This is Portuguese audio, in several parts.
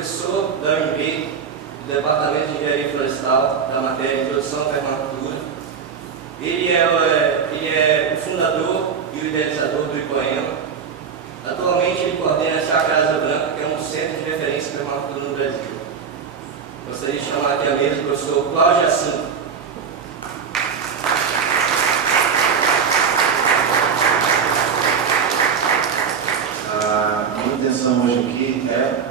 professor da UNB, do Departamento de Engenharia Florestal, da matéria Introdução à Permacultura. Ele é o fundador e o idealizador do Ipoema. Atualmente ele coordena a Chácara Asa Branca, que é um centro de referência em permacultura no Brasil. Gostaria de chamar aqui à mesa o professor Cláudio Jacinto. A minha intenção hoje aqui é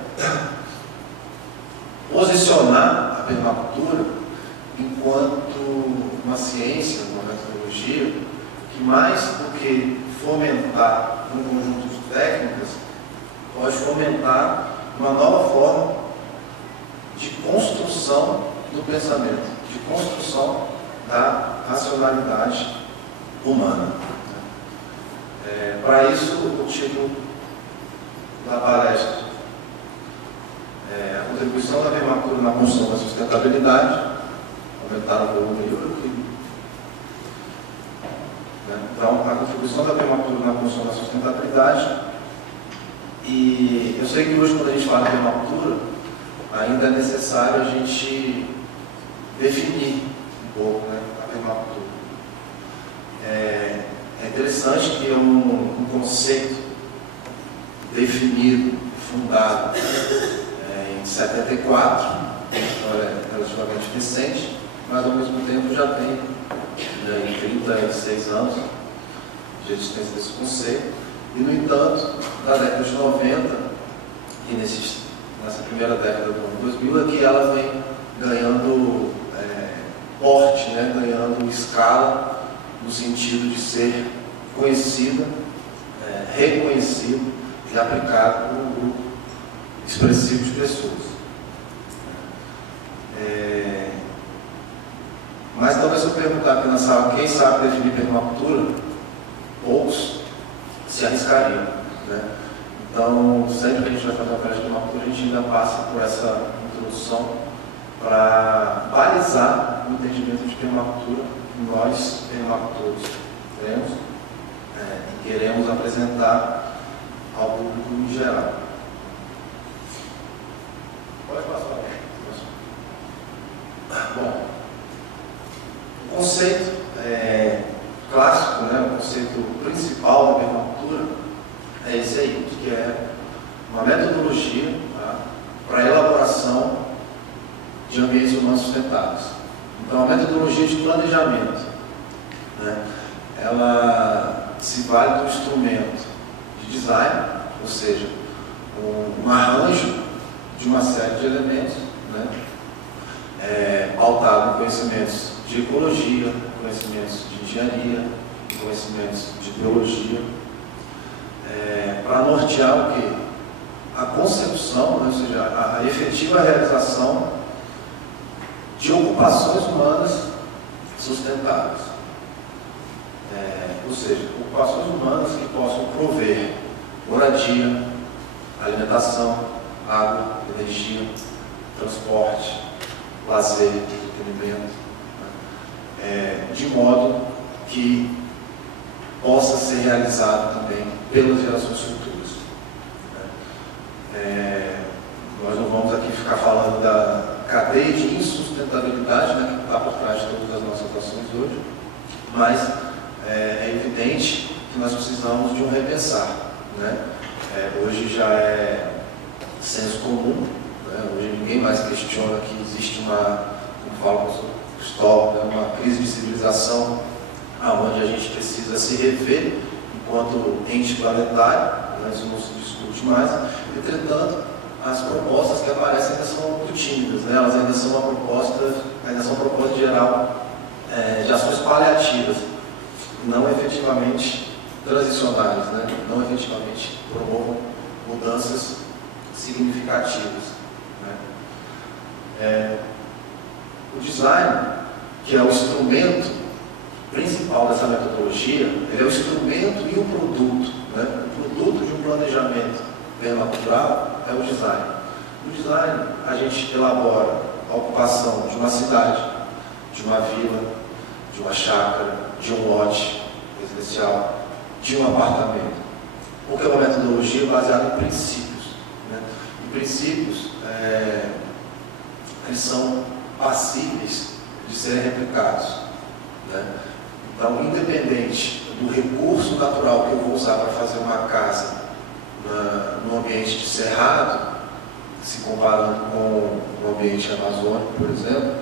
posicionar a permacultura enquanto uma ciência, uma metodologia, que mais do que fomentar um conjunto de técnicas, pode fomentar uma nova forma de construção do pensamento, de construção da racionalidade humana. Para isso, o título da palestra é a contribuição da permacultura na construção da sustentabilidade, aumentar o volume aqui. Então, a contribuição da permacultura na construção da sustentabilidade. E eu sei que hoje, quando a gente fala de permacultura, ainda é necessário a gente definir um pouco, a permacultura. É interessante que é um conceito definido, fundado em 74, então é relativamente recente, mas ao mesmo tempo já tem 36 anos de existência desse conceito. E, no entanto, na década de 90 e nessa primeira década do ano 2000 é que ela vem ganhando porte, ganhando escala, no sentido de ser conhecida, reconhecida e aplicada por um grupo expressivo de pessoas. Mas talvez eu perguntar aqui na sala quem sabe definir permacultura, poucos se arriscariam. Então, sempre que a gente vai fazer uma palestra de permacultura, a gente ainda passa por essa introdução para balizar o entendimento de permacultura que nós, permacultores, temos e queremos apresentar ao público em geral. Pode passar. Bom, o conceito clássico, o conceito principal da permacultura é esse aí, que é uma metodologia para a elaboração de ambientes urbanos sustentáveis. Então, a metodologia de planejamento, ela se vale do instrumento de design, ou seja, um arranjo de uma série de elementos, pautado em conhecimentos de ecologia, conhecimentos de engenharia, conhecimentos de biologia, para nortear o quê? A concepção, ou seja, a efetiva realização de ocupações humanas sustentáveis. Ou seja, ocupações humanas que possam prover moradia, alimentação, água, energia, transporte, lazer, entretenimento, de modo que possa ser realizado também pelas gerações futuras. Nós não vamos aqui ficar falando da cadeia de insustentabilidade, que está por trás de todas as nossas ações hoje, mas é evidente que nós precisamos de um repensar. Hoje já é senso comum, hoje ninguém mais questiona que existe como fala o professor Cristóvão, uma crise de civilização, onde a gente precisa se rever enquanto ente planetário, isso não se discute mais. Entretanto, as propostas que aparecem ainda são muito tímidas, elas ainda são uma proposta geral de ações paliativas, não efetivamente transicionais, não efetivamente promovam mudanças significativas. O design, que é o instrumento principal dessa metodologia, ele é o instrumento e o produto. O produto de um planejamento permacultural é o design. No design, a gente elabora a ocupação de uma cidade, de uma vila, de uma chácara, de um lote residencial, de um apartamento. Porque é uma metodologia baseada em princípios. E princípios eles são passíveis de serem replicados, né? Então, independente do recurso natural que eu vou usar para fazer uma casa no ambiente de cerrado, se comparando com o ambiente amazônico, por exemplo,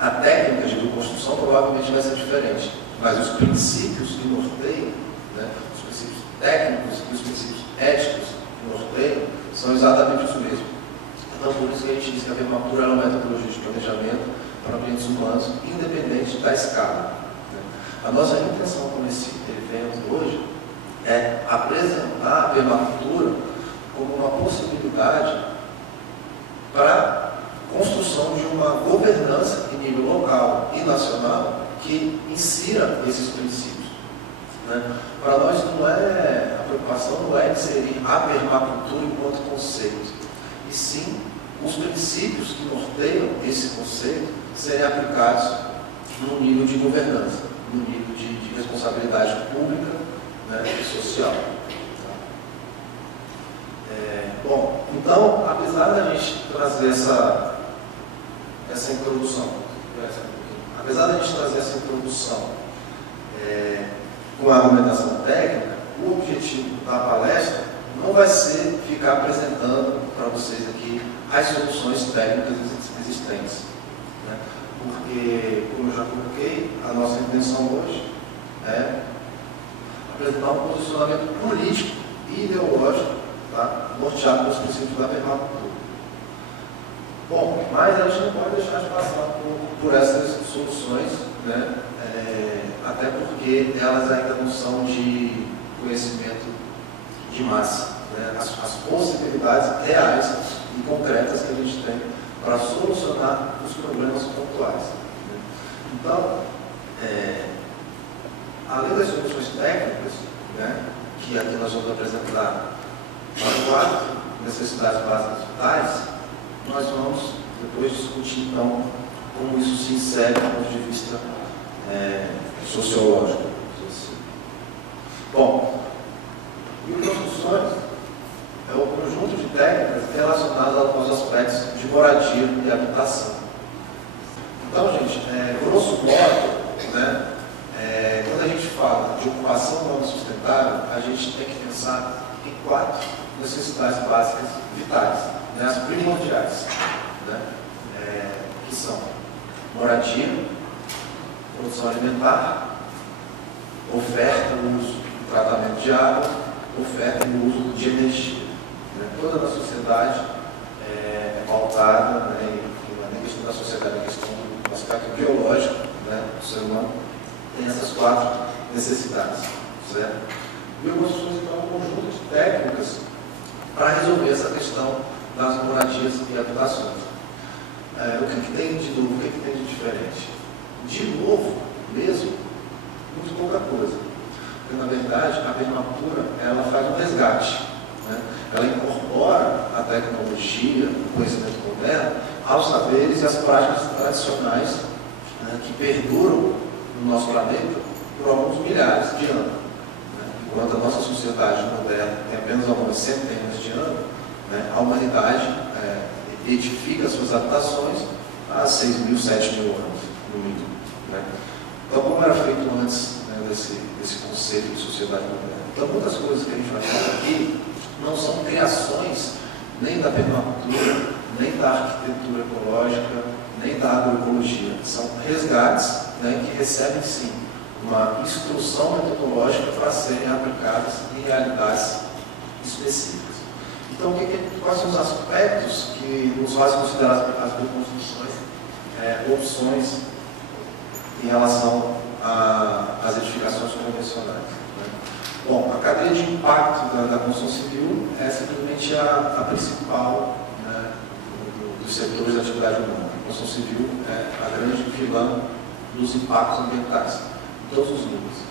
a técnica de construção provavelmente vai ser diferente, mas os princípios que norteiam, né, os princípios técnicos e os princípios éticos que norteiam são exatamente os mesmos. Então, por isso que a gente diz que a permacultura é uma metodologia de planejamento para ambientes humanos, independente da escala. Né? A nossa intenção com esse evento hoje é apresentar a permacultura como uma possibilidade para construção de uma governança em nível local e nacional que insira esses princípios. Né? Para nós a preocupação não é inserir a permacultura enquanto conceito, e sim os princípios que norteiam esse conceito serem aplicados no nível de governança, no nível de responsabilidade pública, né, e social. Bom, então, apesar da gente trazer essa introdução, com a argumentação técnica, o objetivo da palestra não vai ser ficar apresentando para vocês aqui as soluções técnicas existentes, né? Porque, como eu já coloquei, a nossa intenção hoje é apresentar um posicionamento político e ideológico, tá, norteado pelos princípios da permacultura. Bom, mas a gente não pode deixar de passar por essas soluções, né? Até porque elas ainda não são de conhecimento de massa, né? As possibilidades reais e concretas que a gente tem para solucionar os problemas pontuais. Né? Então, além das soluções técnicas, né, que aqui nós vamos apresentar as 4 necessidades básicas vitais, nós vamos depois discutir então como isso se insere do ponto de vista sociológico. Bom, microfunções é o conjunto de técnicas relacionadas aos aspectos de moradia e habitação. Então, gente, grosso modo, né, quando a gente fala de ocupação urbana sustentável, a gente tem que pensar em 4 necessidades básicas vitais, né, as primordiais, né, que são moradia, produção alimentar, oferta, uso e tratamento de água, oferta e uso de energia. Né? Toda a sociedade é pautada, né, na questão da sociedade, na questão do aspecto biológico, né, do ser humano, tem essas 4 necessidades. Certo? Bioconstruções, então, é um conjunto de técnicas para resolver essa questão das moradias e habitações. O que tem de novo, o que tem de diferente? De novo, mesmo, muito pouca coisa. Porque, na verdade, a permacultura ela faz um resgate. Né? Ela incorpora a tecnologia, o conhecimento moderno, aos saberes e às práticas tradicionais, né, que perduram no nosso planeta por alguns milhares de anos. Né? Enquanto a nossa sociedade moderna tem apenas algumas centenas de anos, né, a humanidade edifica suas habitações há 6.000, 7.000 anos, no mínimo. Né? Então, como era feito antes, né, desse conceito de sociedade moderna? Então, muitas coisas que a gente vai falar aqui não são criações nem da permacultura, nem da arquitetura ecológica, nem da agroecologia. São resgates, né, que recebem, sim, uma instrução metodológica para serem aplicadas em realidades específicas. Então, quais são os aspectos que nos fazem considerar as bioconstruções opções em relação às edificações convencionais? Né? Bom, a cadeia de impacto da construção civil é simplesmente a principal, né, dos setores da atividade humana. A construção civil é a grande vilã dos impactos ambientais, em todos os níveis.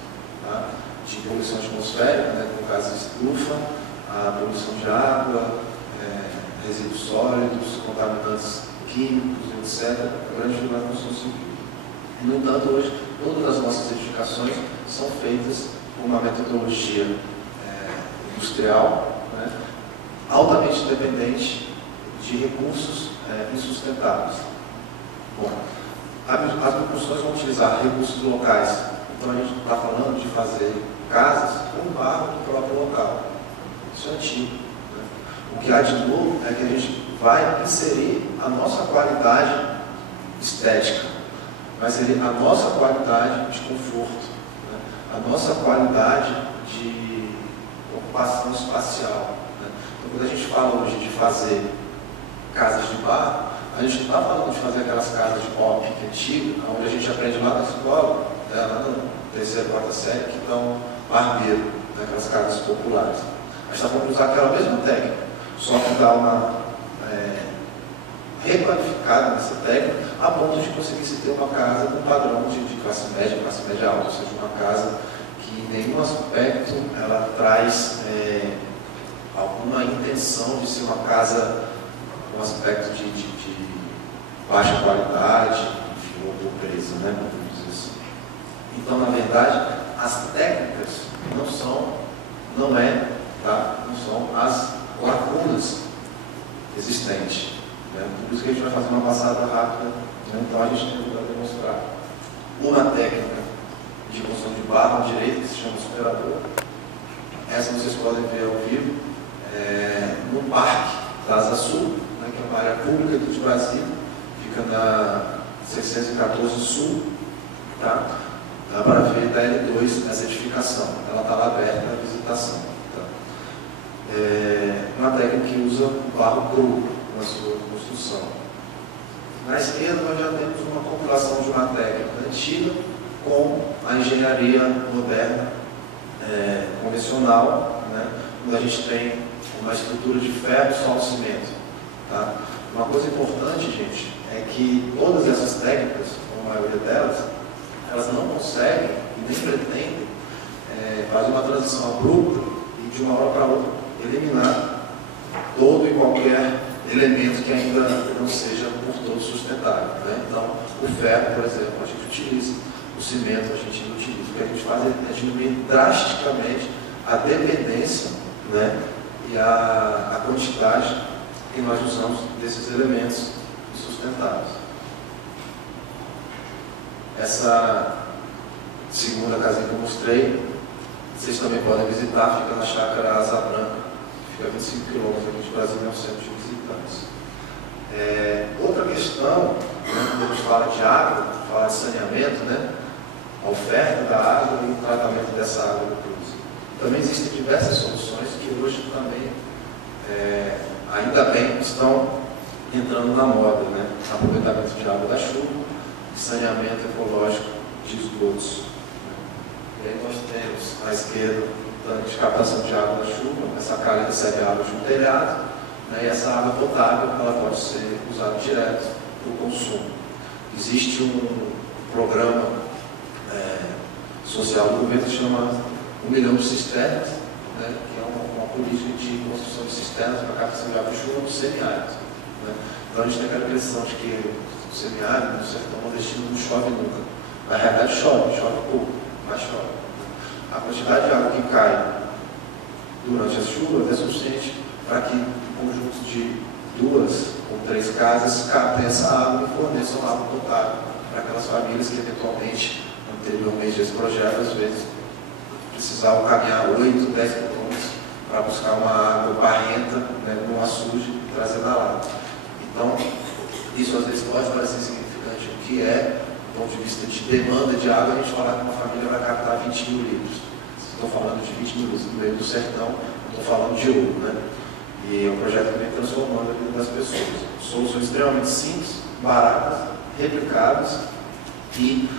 Tá? De poluição atmosférica, né, no caso de estufa, a poluição de água, resíduos sólidos, contaminantes químicos, etc. A grande vilã da construção civil. No entanto, hoje, todas as nossas edificações são feitas com uma metodologia industrial, né, altamente dependente de recursos insustentáveis. Bom, as proporções vão utilizar recursos locais. Então a gente está falando de fazer casas com barro do próprio local. Isso é antigo. Né? O que há de novo é que a gente vai inserir a nossa qualidade estética, vai inserir a nossa qualidade de conforto, né? A nossa qualidade de ocupação espacial. Né? Então, quando a gente fala hoje de fazer casas de barro, a gente não está falando de fazer aquelas casas de pop antigas, onde a gente aprende lá na escola, lá na terceira, quarta série, que dão barbeiro, né? Aquelas casas populares. A gente está falando de usar aquela mesma técnica, só que dá uma requalificada nessa técnica, a ponto de conseguir se ter uma casa com padrão de classe média alta, ou seja, uma casa que em nenhum aspecto ela traz alguma intenção de ser uma casa com aspecto de baixa qualidade, enfim, ou pobreza, né? Vamos dizer assim. Então, na verdade, as técnicas não são as lacunas existentes. Né? Por isso que a gente vai fazer uma passada rápida, né? Então a gente tem que demonstrar uma técnica de construção de barro à direita, que se chama superador. Essa vocês podem ver ao vivo no Parque da Asa Sul, né? Que é uma área pública do Brasil, fica na 614 Sul, tá? Dá para ver da L2 essa edificação, ela está lá aberta à visitação. Tá? Uma técnica que usa o barro cru na sua construção. Na esquerda nós já temos uma compilação de uma técnica antiga com a engenharia moderna convencional, né? Onde a gente tem uma estrutura de ferro, solo, cimento. Tá? Uma coisa importante, gente, é que todas essas técnicas, ou a maioria delas, elas não conseguem e nem pretendem fazer uma transição abrupta e de uma hora para outra eliminar todo e qualquer elemento que ainda não seja por todo sustentável. Né? Então, o ferro, por exemplo, a gente utiliza, o cimento a gente não utiliza. O que a gente faz é diminuir drasticamente a dependência, né? E a quantidade que nós usamos desses elementos sustentáveis. Essa segunda casinha que eu mostrei, vocês também podem visitar, fica na chácara Asa Branca, fica a 25 km aqui de Brasília, é um centro de visitantes. Outra questão, né, quando a gente fala de água, fala de saneamento, né, a oferta da água e o tratamento dessa água depois. Também existem diversas soluções que hoje também, ainda bem, estão entrando na moda, né, aproveitamento de água da chuva, saneamento ecológico de esgotos. E aí nós temos à esquerda o tanque de captação de água da chuva, essa calha recebe água de um telhado, né, e essa água potável ela pode ser usada direto para o consumo. Existe um programa social do governo que chama 1 milhão de cisternas, né, que é uma política de construção de cisternas para captação de água de chuva no semiárido. Né. Então a gente tem aquela impressão de que no semiárido, no sertão nordestino, não chove nunca. Na realidade chove pouco, mas chove. A quantidade de água que cai durante as chuvas é suficiente para que um conjunto de 2 ou 3 casas captem essa água e forneçam água potável para aquelas famílias que eventualmente, anteriormente a esse projeto, às vezes precisavam caminhar 8, 10 quilômetros para buscar uma água barrenta, né, num açude e trazer da lá. Então, isso às vezes pode parecer significante, o que é, do ponto de vista de demanda de água, a gente falar que uma família vai captar 20 mil litros. Estou falando de 20 mil litros no meio do sertão, estou falando de ouro, né? E é um projeto que vem transformando a vida das pessoas. Soluções extremamente simples, baratas, replicáveis e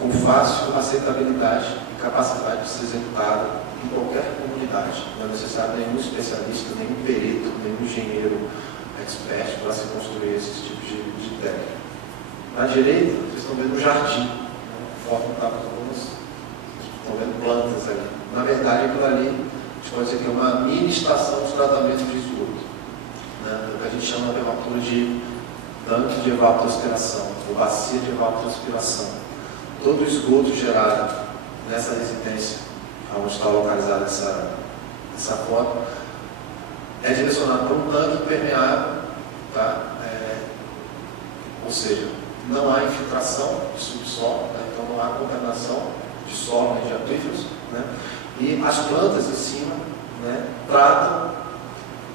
com fácil aceitabilidade e capacidade de ser executada em qualquer comunidade. Não é necessário nenhum especialista, nenhum perito, nenhum engenheiro expert para se construir esses tipos de técnica. Na direita, vocês estão vendo um jardim, né? Estão vendo plantas ali. Na verdade, aquilo ali, a gente pode dizer que é uma mini estação de tratamento de esgoto, né? O que a gente chama de evaporatura de tanque de evapotranspiração, ou bacia de evapotranspiração. Todo o esgoto gerado nessa residência, onde está localizada essa foto, é direcionado para um tanque permeável, tá? Ou seja, não há infiltração de subsolo, né? Então não há contaminação de solo nem de aquíferos, né? E as plantas em cima, né, tratam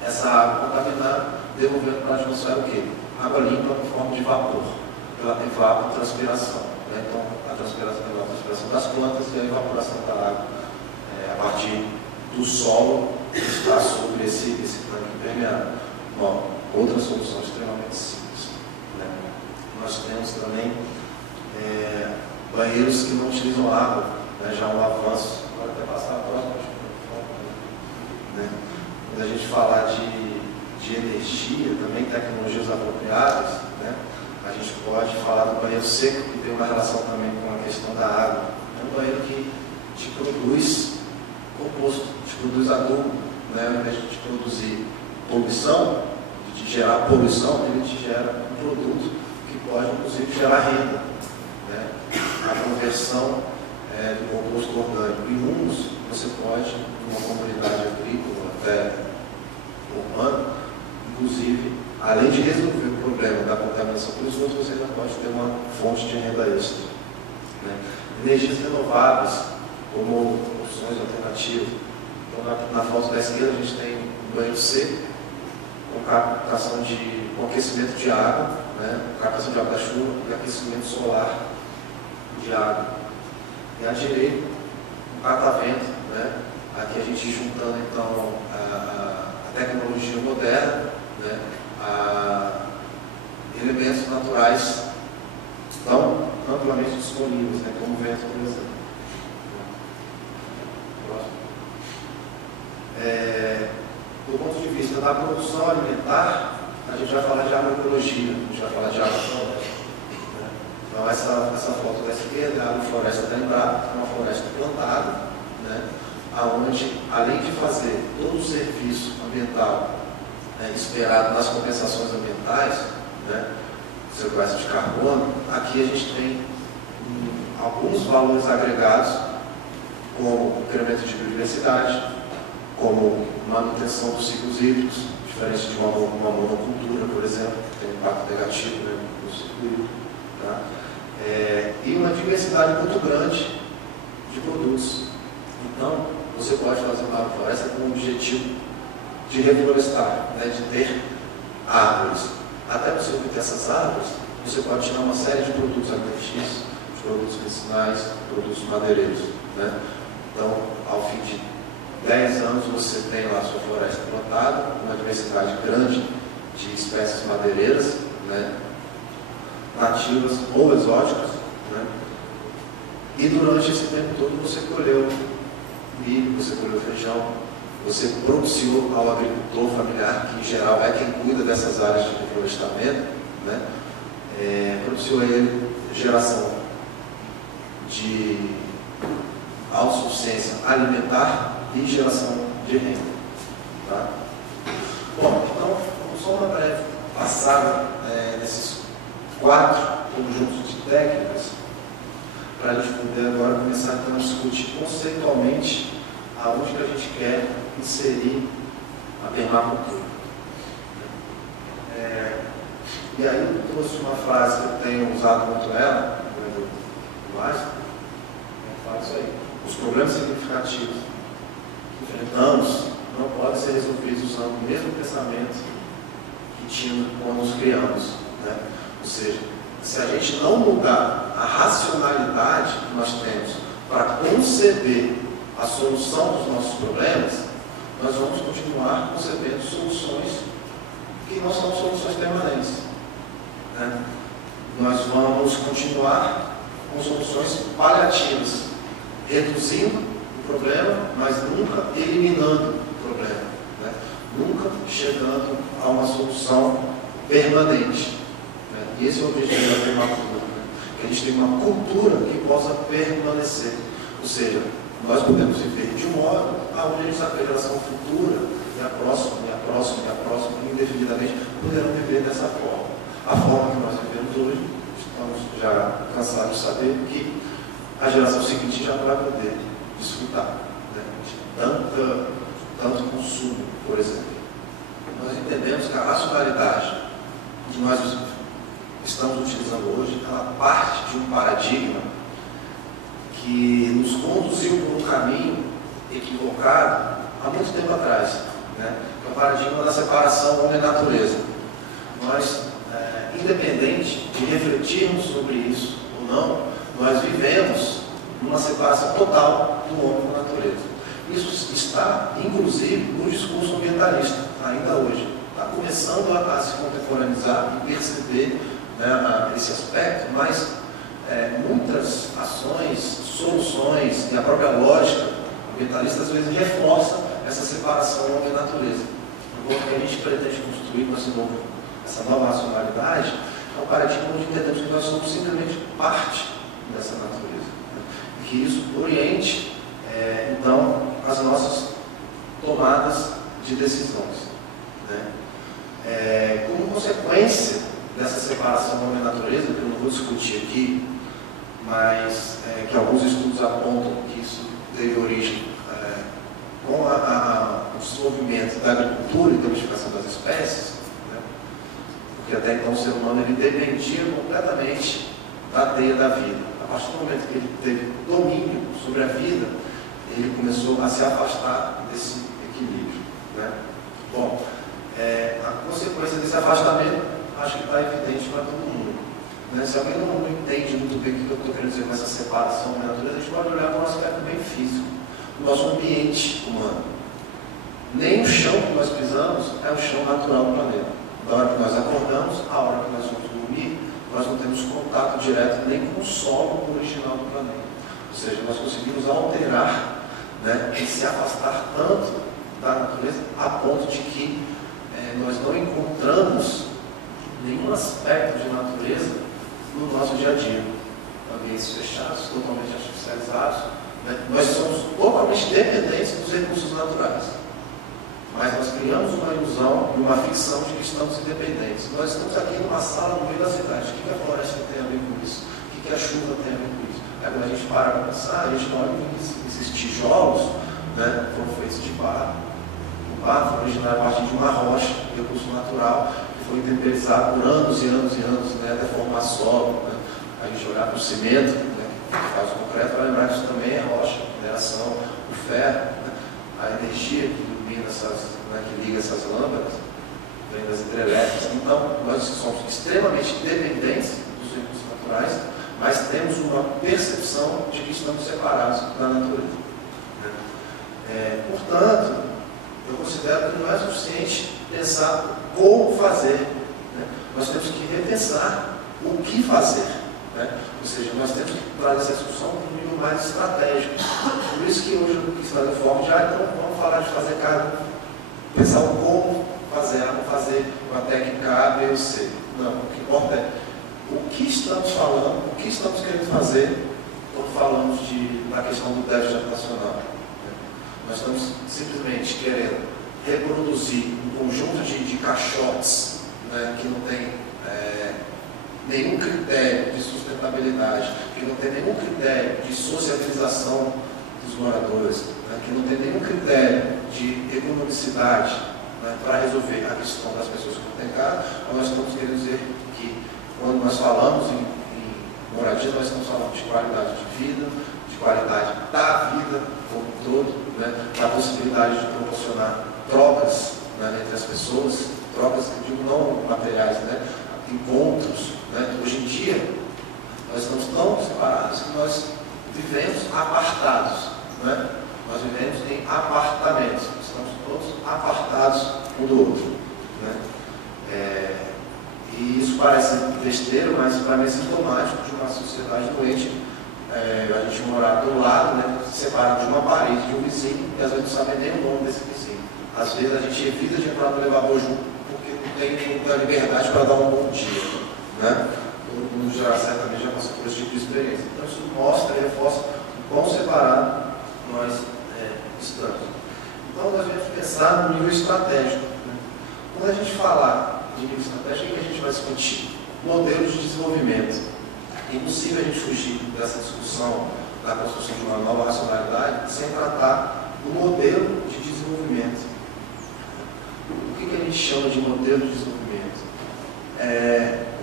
essa água contaminada, devolvendo para a atmosfera o quê? Água limpa em forma de vapor, pela evapotranspiração. Né? Então, a transpiração das plantas e a evaporação da água a partir do solo que está sobre esse tanque impermeável. Bom, outra solução extremamente simples. Né? Nós temos também banheiros que não utilizam água, né? Já um avanço. Pode até passar a próxima. Né? Quando a gente falar de energia, também tecnologias apropriadas, né? A gente pode falar do banheiro seco, que tem uma relação também com a questão da água. É um banheiro que te produz composto, te produz adubo, né? Ao invés de te produzir poluição, de te gerar poluição, ele te gera um produto que pode, inclusive, gerar renda. Né? A conversão do composto orgânico em humus, você pode, numa comunidade agrícola, até urbana, inclusive, além de resolver o problema da contaminação por esgoto, você ainda pode ter uma fonte de renda extra. Né? Energias renováveis, como opções alternativas. Então, na foto da esquerda, a gente tem um banho seco, com captação com aquecimento de água, né? Captação de água da chuva e aquecimento solar de água. E à direita, um catavento, né? Aqui a gente juntando então a tecnologia moderna, né? Elementos naturais tão amplamente disponíveis, né? Como o vento, por exemplo. Do ponto de vista da produção alimentar, a gente vai falar de agroecologia, a gente vai falar de agrofloresta. Né? Então, essa foto da esquerda é a agrofloresta da Embrapa, é uma floresta plantada, né? Onde, além de fazer todo o serviço ambiental, né, esperado nas compensações ambientais, né, sequestro de carbono, aqui a gente tem alguns valores agregados, como incremento de biodiversidade, como manutenção dos ciclos hídricos, diferente de uma monocultura, por exemplo, que tem impacto negativo, né, no ciclo hídrico. Tá? E uma diversidade muito grande de produtos. Então, você pode fazer uma agrofloresta com o objetivo de reflorestar, né, de ter árvores. Até você obter essas árvores, você pode tirar uma série de produtos alimentícios, de produtos medicinais, produtos madeireiros. Né? Então, ao fim de 10 anos, você tem lá a sua floresta plantada, uma diversidade grande de espécies madeireiras, né, nativas ou exóticas. Né? E durante esse tempo todo, você colheu milho, você colheu feijão, você propiciou ao agricultor familiar, que em geral é quem cuida dessas áreas de reflorestamento, né? Propiciou a ele geração de autossuficiência alimentar e geração de renda. Tá? Bom, então, só uma breve passada nesses 4 conjuntos de técnicas, para a gente poder agora começar então, a discutir conceitualmente aonde que a gente quer inserir a permacultura. E aí eu trouxe uma frase que eu tenho usado muito ela, do Einstein, fala isso aí. Os problemas significativos que enfrentamos não podem ser resolvidos usando o mesmo pensamento que tínhamos quando nos criamos. Né? Ou seja, se a gente não mudar a racionalidade que nós temos para conceber a solução dos nossos problemas, nós vamos continuar concebendo soluções que não são soluções permanentes. Né? Nós vamos continuar com soluções paliativas, reduzindo o problema, mas nunca eliminando o problema. Né? Nunca chegando a uma solução permanente. Né? E esse é o objetivo da permacultura. Né? Que a gente tenha uma cultura que possa permanecer. Ou seja, nós podemos viver de um modo onde a geração futura, e a próxima, e a próxima, e a próxima, indefinidamente, poderão viver dessa forma. A forma que nós vivemos hoje, estamos já cansados de saber que a geração seguinte já não vai poder desfrutar, né, de tanto consumo, por exemplo. nós entendemos que a racionalidade que nós estamos utilizando hoje, ela parte de um paradigma que nos conduziu por um caminho equivocado há muito tempo atrás, né? Que é o paradigma da separação homem-natureza. Nós, independente de refletirmos sobre isso ou não, nós vivemos numa separação total do homem com a natureza. Isso está, inclusive, no discurso ambientalista, ainda hoje. Está começando a se contemporaneizar e perceber, né, esse aspecto, mas muitas ações, soluções e a própria lógica ambientalista às vezes reforça essa separação homem-natureza. O que a gente pretende construir com essa nova racionalidade é um paradigma onde entendemos que nós somos simplesmente parte dessa natureza. E que isso oriente, então, as nossas tomadas de decisões. Né? Como consequência dessa separação homem-natureza, que eu não vou discutir aqui, mas que alguns estudos apontam que isso teve origem com o desenvolvimento da agricultura e domesticação das espécies, né? Porque até então o ser humano ele dependia completamente da teia da vida. A partir do momento que ele teve domínio sobre a vida, ele começou a se afastar desse equilíbrio. Né? Bom, a consequência desse afastamento acho que está evidente para todo mundo. Né? Se alguém não entende muito bem o que eu estou querendo dizer com essa separação da natureza, a gente pode olhar para um aspecto bem físico, do nosso ambiente humano. Nem o chão que nós pisamos é o chão natural do planeta. Da hora que nós acordamos, à hora que nós vamos dormir, nós não temos contato direto nem com o solo original do planeta. Ou seja, nós conseguimos alterar, né, e se afastar tanto da natureza a ponto de que nós não encontramos nenhum aspecto de natureza no nosso dia a dia. Ambientes fechados, totalmente artificializados, né? Nós somos totalmente dependentes dos recursos naturais. Mas nós criamos uma ilusão e uma ficção de que estamos independentes. Nós estamos aqui numa sala no meio da cidade. O que a floresta tem a ver com isso? O que a chuva tem a ver com isso? Aí quando a gente para pensar, a gente olha que esses tijolos, né, foram feitos de barro. O barro foi originário a partir de uma rocha, um recurso natural, que foi temperizado por anos e anos e anos, né, até formar solo. Né? A gente olhar para o cimento, né, que faz o concreto, vai lembrar que isso também é rocha, mineração, o ferro, né? A energia que ilumina né, que liga essas lâmpadas, vem das hidrelétricas. Então, nós somos extremamente dependentes dos recursos naturais, mas temos uma percepção de que estamos separados da natureza. Portanto, eu considero que não é suficiente pensar como fazer. Né? Nós temos que repensar o que fazer. Né? Ou seja, nós temos que trazer essa discussão para um nível mais estratégico. Por isso que hoje eu quis trazer o foco de então vamos falar de fazer cada pensar o como fazer, vamos fazer uma técnica A, B ou C. Não, o que importa é o que estamos falando, o que estamos querendo fazer quando falamos da questão do déficit habitacional. Nós estamos simplesmente querendo reproduzir um conjunto de caixotes, né, que não tem nenhum critério de sustentabilidade, que não tem nenhum critério de sociabilização dos moradores, né, que não tem nenhum critério de economicidade, né, para resolver a questão das pessoas que não têm casa. Nós estamos querendo dizer que quando nós falamos em moradia, nós estamos falando de qualidade de vida, de qualidade da vida como um todo, né, da possibilidade de proporcionar trocas, né, entre as pessoas, trocas que digo não materiais, né, encontros. Né. Hoje em dia, nós estamos tão separados que nós vivemos apartados. Né. Nós vivemos em apartamentos, estamos todos apartados um do outro. Né. E isso parece besteira, mas para mim é sintomático de uma sociedade doente. A gente morar do lado, né, separado de uma parede, de um vizinho, e às vezes não sabe nem o nome desse vizinho. Às vezes a gente evita de entrar no elevador junto, porque não tem a liberdade para dar um bom dia. Né? Todo mundo já certamente já passou por esse tipo de experiência. Então isso mostra e reforça o quão separado nós estamos. Então nós devemos pensar no nível estratégico. Né? Quando a gente falar de nível estratégico, o que a gente vai discutir? Modelos de desenvolvimento. É impossível a gente fugir dessa discussão da construção de uma nova racionalidade sem tratar do modelo de desenvolvimento. O que a gente gente chama de modelo de desenvolvimento?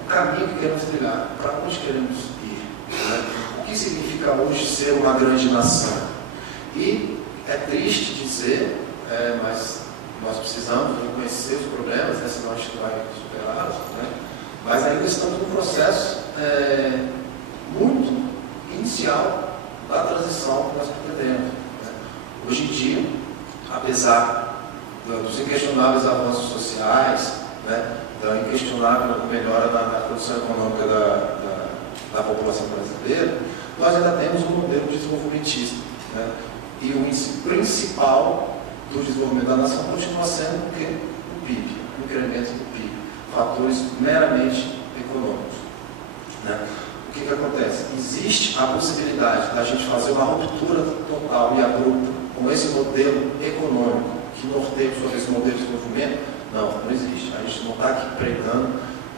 O caminho que queremos trilhar, para onde queremos ir, né? O que significa hoje ser uma grande nação? E é triste dizer, mas nós precisamos reconhecer os problemas, né? Senão a gente vai superá-los, né? Mas ainda estamos num processo muito inicial da transição que nós pretendemos, né? Hoje em dia, apesar dos inquestionáveis avanços sociais, né, da inquestionável melhora na produção econômica da população brasileira, nós ainda temos um modelo desenvolvimentista, né? E o índice principal do desenvolvimento da nação continua sendo o quê? O PIB, o incremento do PIB, fatores meramente econômicos, né? O que acontece? Existe a possibilidade da gente fazer uma ruptura total e abrupta com esse modelo econômico que norteia sobre esse modelo de desenvolvimento? Não existe. A gente não está aqui pregando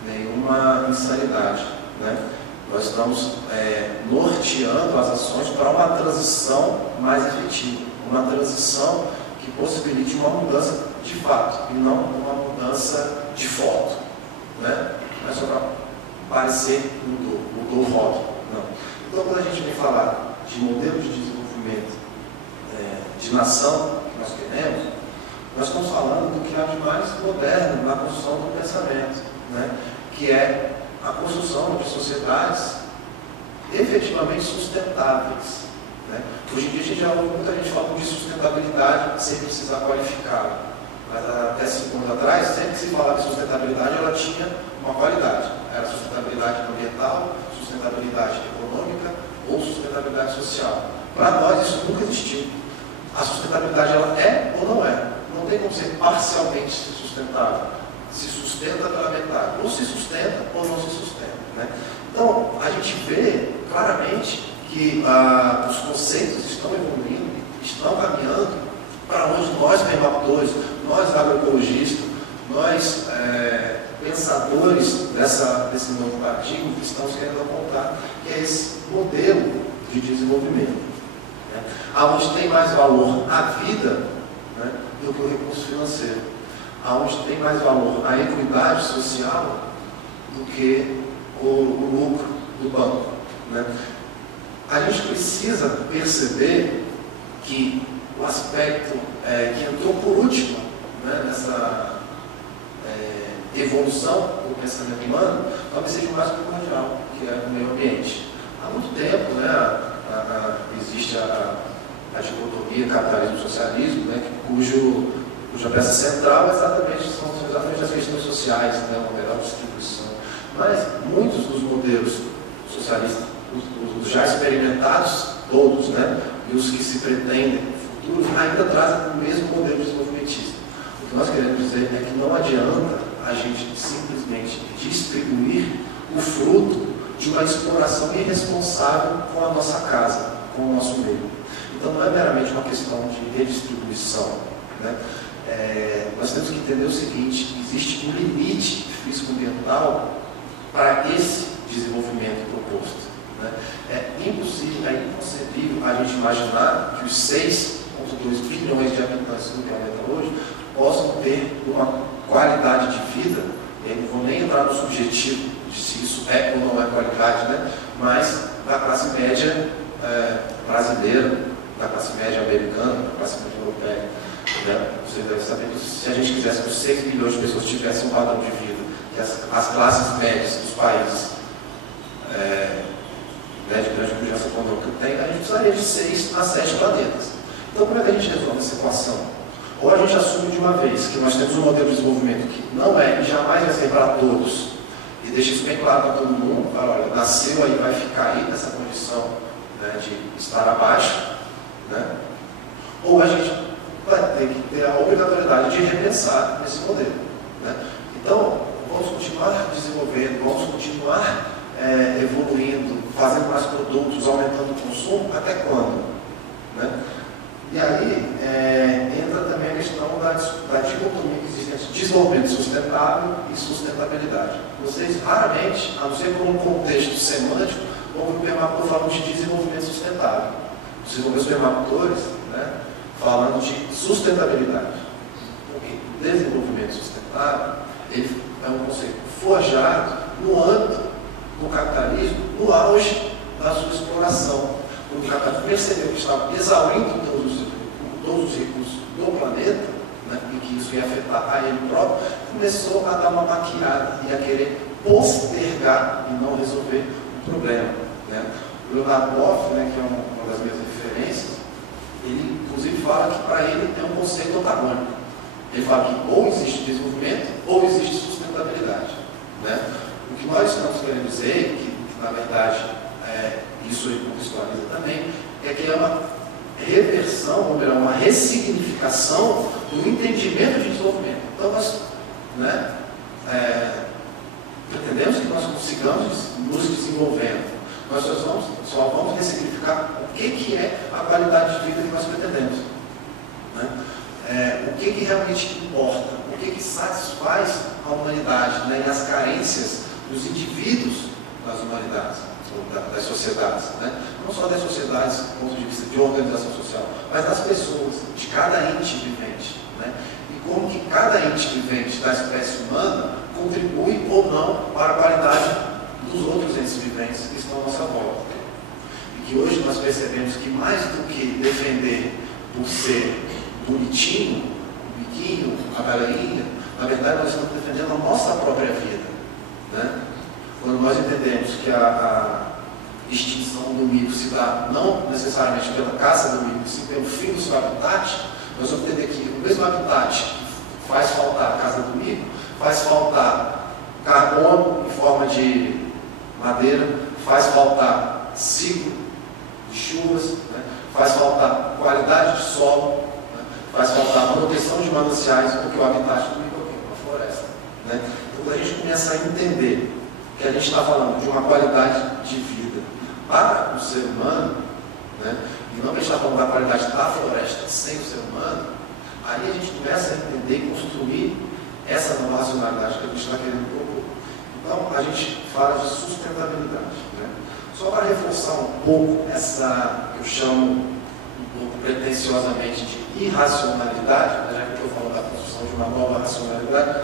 nenhuma insanidade, né? Nós estamos norteando as ações para uma transição mais efetiva, uma transição que possibilite uma mudança de fato e não uma mudança de foto, né? Não é só para parecer mudou o rótulo, não. Então, quando a gente vem falar de modelo de desenvolvimento de nação que nós queremos, nós estamos falando do que há de mais moderno na construção do pensamento, né? Que é a construção de sociedades efetivamente sustentáveis, né? Hoje em dia a gente já ouve muita gente falando de sustentabilidade sem precisar qualificá-la. Mas até 5 anos atrás, sempre que se falava de sustentabilidade, ela tinha uma qualidade. Era sustentabilidade ambiental, sustentabilidade econômica ou sustentabilidade social. Para nós isso nunca existiu. A sustentabilidade ela é ou não é. Não tem como ser parcialmente sustentável. Se sustenta pela metade. Ou se sustenta ou não se sustenta, né? Então, a gente vê claramente que os conceitos estão evoluindo, estão caminhando para onde nós, permaptores, nós agroecologistas, nós pensadores desse novo paradigma que estamos querendo apontar, que é esse modelo de desenvolvimento, né? Onde tem mais valor a vida, né, do que o recurso financeiro, onde tem mais valor a equidade social do que o lucro do banco, né? A gente precisa perceber que o aspecto que entrou por último, né, nessa evolução do pensamento humano, talvez seja o mais primordial, que é o meio ambiente. Há muito tempo, né, existe a dicotomia capitalismo-socialismo, né, cuja peça central são exatamente as questões sociais, né, uma melhor distribuição. Mas muitos dos modelos socialistas, os já experimentados, todos, né, e os que se pretendem futuros, ainda trazem o mesmo modelo desenvolvimentista. O que nós queremos dizer é que não adianta a gente simplesmente distribuir o fruto de uma exploração irresponsável com a nossa casa, com o nosso meio. Então não é meramente uma questão de redistribuição, né? Nós temos que entender o seguinte: existe um limite físico-ambiental para esse desenvolvimento proposto, né? É impossível, é inconcebível a gente imaginar que os 6,2 bilhões de habitantes do planeta hoje possam ter uma qualidade de vida. Eu não vou nem entrar no subjetivo de se isso é ou não é qualidade, né? Mas da classe média brasileira, da classe média americana, da classe média europeia, né? Você deve saber que se a gente quisesse que os 6 bilhões de pessoas tivessem um padrão de vida que as classes médias dos países de grande pujança econômica têm, a gente precisaria de 6 a 7 planetas. Então, como é que a gente resolve essa equação? Ou a gente assume de uma vez que nós temos um modelo de desenvolvimento que não é e jamais vai ser para todos, e deixa isso bem claro para todo mundo, fala, olha, nasceu aí, vai ficar aí nessa condição, né, de estar abaixo, né? Ou a gente vai ter que ter a obrigatoriedade de repensar esse modelo, né? Então, vamos continuar desenvolvendo, vamos continuar evoluindo, fazendo mais produtos, aumentando o consumo, até quando, né? E aí entra também a questão da dicotomia que existe entre desenvolvimento sustentável e sustentabilidade. Vocês raramente, a não ser por um contexto semântico, vão ver o permacultor falando de desenvolvimento sustentável. Vocês vão ver os permacultores, né, falando de sustentabilidade. Desenvolvimento sustentável. sustentável, ele é um conceito forjado no âmbito do capitalismo, no auge da sua exploração. Quando o capitalismo percebeu que estava exaurindo todos os recursos do planeta, né, e que isso ia afetar a ele próprio, começou a dar uma maquiada e a querer postergar e não resolver o problema. Né? O Leonardo Boff, né, que é uma das minhas referências, ele inclusive fala que para ele é um conceito antagônico. Ele fala que ou existe desenvolvimento ou existe sustentabilidade. Né? O que nós estamos querendo dizer, que na verdade isso aí contextualiza também, é que é uma reversão, ou melhor, uma ressignificação do entendimento de desenvolvimento. Então nós, né, pretendemos que nós consigamos nos desenvolvendo. Nós só vamos ressignificar o que é a qualidade de vida que nós pretendemos. Né? O que realmente importa, o que satisfaz a humanidade, né, e as carências dos indivíduos das humanidades, ou das sociedades. Né? Não só das sociedades do ponto de vista de organização social, mas das pessoas, de cada ente vivente. Né? E como que cada ente vivente da espécie humana contribui ou não para a qualidade dos outros entes viventes que estão à nossa volta. E que hoje nós percebemos que mais do que defender por ser bonitinho, o biquinho, a galerinha, na verdade nós estamos defendendo a nossa própria vida. Né? Quando nós entendemos que a extinção do mico se dá não necessariamente pela caça do mico, sim pelo fim do seu habitat, nós vamos entender que o mesmo habitat que faz faltar a caça do mico, faz faltar carbono em forma de madeira, faz faltar ciclo de chuvas, né? Faz faltar qualidade de solo, né? Faz faltar proteção de mananciais, porque o habitat do mico é uma floresta. Né? Então, quando a gente começa a entender que a gente está falando de uma qualidade de vida para o ser humano, né? E não que a gente está falando da qualidade da floresta sem o ser humano, aí a gente começa a entender e construir essa nova racionalidade que a gente está querendo propor. Então, a gente fala de sustentabilidade. Né? Só para reforçar um pouco essa, eu chamo um pouco pretensiosamente de irracionalidade, né? Já que eu estou falando da construção de uma nova racionalidade,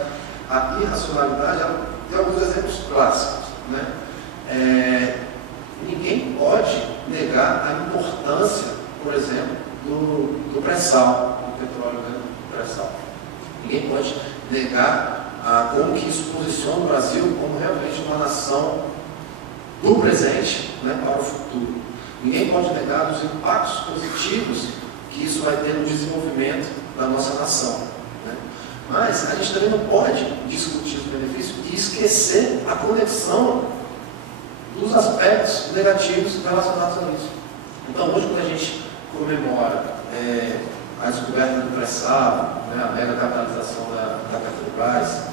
a irracionalidade tem alguns exemplos clássicos. Né? Ninguém pode negar a importância, por exemplo, do pré-sal, do petróleo, né? Do pré-sal. Ninguém pode negar como que isso posiciona o Brasil como realmente uma nação do presente, né, para o futuro. Ninguém pode negar os impactos positivos que isso vai ter no desenvolvimento da nossa nação. Né? Mas a gente também não pode discutir os benefícios e esquecer a conexão dos aspectos negativos relacionados a isso. Então, hoje, quando a gente comemora a descoberta do pré-sal, né, a mega capitalização da Petrobras,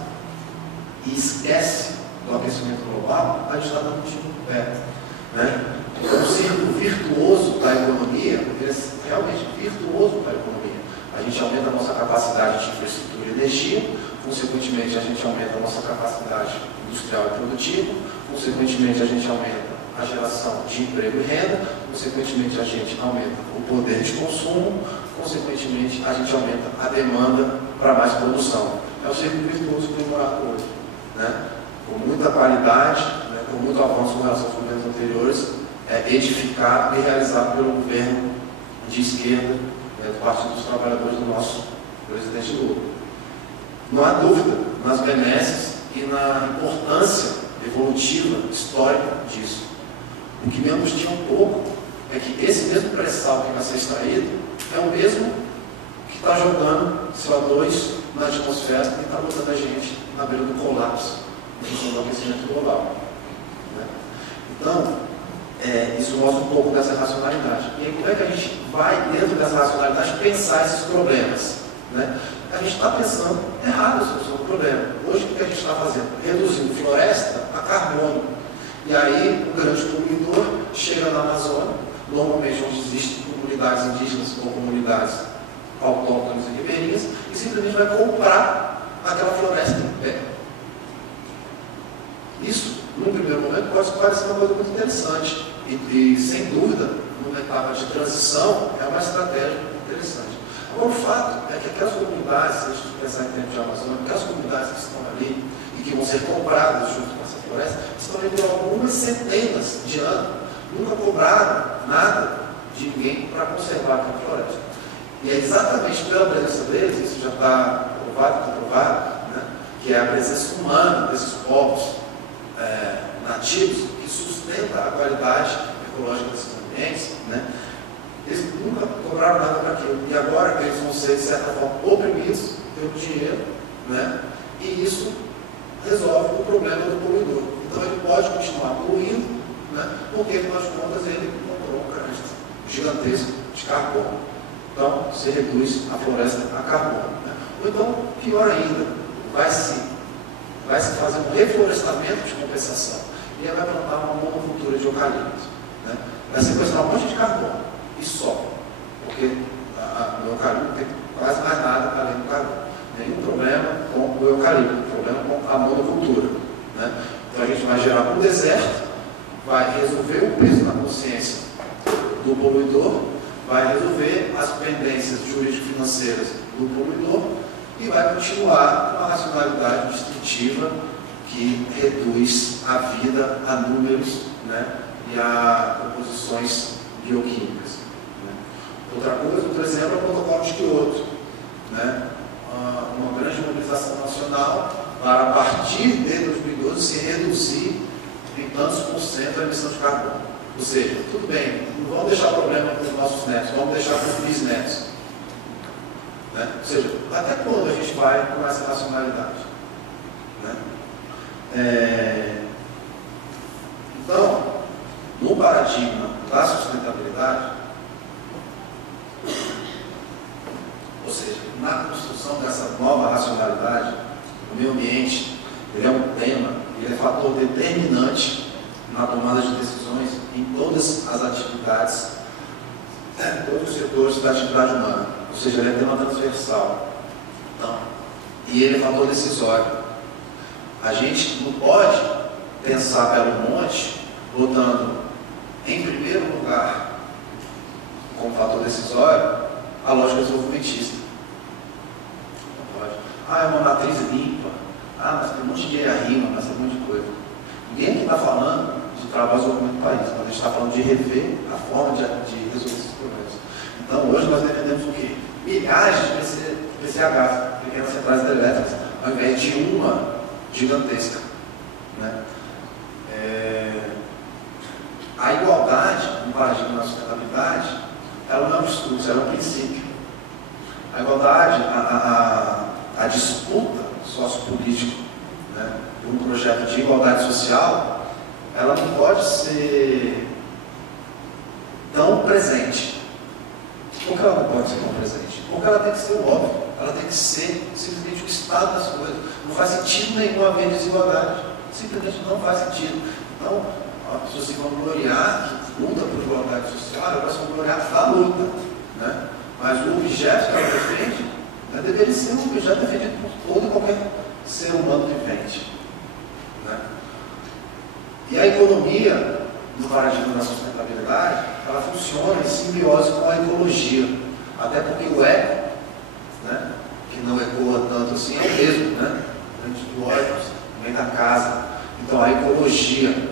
e esquece do aquecimento global, a gente está dando um tiro no pé. Né? Então, o círculo virtuoso da economia, ele é realmente virtuoso para a economia. A gente aumenta a nossa capacidade de infraestrutura e energia, consequentemente a gente aumenta a nossa capacidade industrial e produtiva, consequentemente a gente aumenta a geração de emprego e renda, consequentemente a gente aumenta o poder de consumo, consequentemente a gente aumenta a demanda para mais produção. É o círculo virtuoso comemorado hoje. Né? Com muita qualidade, né? Com muito avanço em relação aos governos anteriores, edificado e realizado pelo governo de esquerda, né, do Partido dos Trabalhadores do nosso presidente Lula. Não há dúvida nas benesses e na importância evolutiva, histórica disso. O que me angustia um pouco é que esse mesmo pré-sal que vai ser extraído é o mesmo que está jogando CO2 na atmosfera e está botando a gente na beira do colapso em função do aquecimento global. Né? Então, isso mostra um pouco dessa racionalidade. E aí, como é que a gente vai, dentro dessa racionalidade, pensar esses problemas? Né? A gente está pensando errado sobre o problema. Hoje, o que a gente está fazendo? Reduzindo floresta a carbono. E aí, um grande poluidor chega na Amazônia, normalmente onde existem comunidades indígenas ou comunidades autóctones e ribeirinhas, e simplesmente vai comprar aquela floresta em pé. Isso, num primeiro momento, pode parecer uma coisa muito interessante. E sem dúvida, numa etapa de transição, é uma estratégia interessante. Agora, o fato é que aquelas comunidades, se a gente pensar em termos de Amazônia, aquelas comunidades que estão ali e que vão ser compradas junto com essa floresta, estão ali por algumas centenas de anos, nunca cobraram nada de ninguém para conservar aquela floresta. E é exatamente pela presença deles, isso já está provado e comprovado, né, que é a presença humana desses povos nativos que sustenta a qualidade ecológica desses ambientes, né. Eles nunca cobraram nada para aquilo. E agora que eles vão ser, de certa forma, oprimidos pelo dinheiro, né, e isso resolve o problema do poluidor. Então ele pode continuar poluindo, né, porque, afinal de contas, ele comprou um crédito gigantesco de carbono. Então, se reduz a floresta a carbono. Né? Ou então, pior ainda, vai se fazer um reflorestamento de compensação. E aí vai plantar uma monocultura de eucalipto. Né? Vai sequestrar um monte de carbono. E só. Porque o eucalipto não tem quase mais nada além do carbono. Nenhum problema com o eucalipto, problema com a monocultura. Né? Então a gente vai gerar um deserto, vai resolver o peso na consciência do poluidor, vai resolver as pendências jurídico-financeiras do poluidor e vai continuar uma racionalidade destrutiva que reduz a vida a números, né, e a composições bioquímicas. Né. Outro exemplo é o protocolo de Kyoto. Né. Uma grande mobilização nacional para, a partir de 2012, se reduzir em tantos por cento a emissão de carbono. Ou seja, tudo bem, não vamos deixar problema para os nossos netos, vamos deixar para os bisnetos. Né? Ou seja, até quando a gente vai com essa racionalidade? Né? Então, no paradigma da sustentabilidade, ou seja, na construção dessa nova racionalidade, o meio ambiente, ele é um tema, ele é fator determinante na tomada de decisões em todas as atividades, todos os setores da atividade humana. Ou seja, ele é tema transversal. Então, e ele é fator decisório. A gente não pode pensar pelo monte, botando em primeiro lugar, como fator decisório, a lógica desenvolvimentista. Não pode. É uma matriz limpa. Mas tem um monte de rima, mas tem um monte de coisa. Ninguém aqui está falando de trabalho do desenvolvimento do país, mas a gente está falando de rever a forma de resolver esses problemas. Então, hoje nós defendemos o quê? Milhares de PCHs, pequenas centrais hidrelétricas, ao invés de uma gigantesca. Né? A igualdade, no paradigma da sustentabilidade, ela não é um discurso, ela é um princípio. A igualdade, a disputa sociopolítica, né, por um projeto de igualdade social, ela não pode ser tão presente. Por que ela não pode ser tão presente? Porque ela tem que ser o óbvio, ela tem que ser simplesmente o estado das coisas. Não faz sentido nenhum haver desigualdade. Simplesmente não faz sentido. Então, as pessoas se vão gloriar que luta por igualdade social, elas vão gloriar da luta. Né? Mas o objeto que ela defende, né, deveria ser um objeto defendido por todo e qualquer ser humano vivente. Né? E a economia, no paradigma da sustentabilidade, ela funciona em simbiose com a ecologia. Até porque o eco, né, que não ecoa tanto assim, é o mesmo, né? Antes do ônibus, vem da casa. Então a ecologia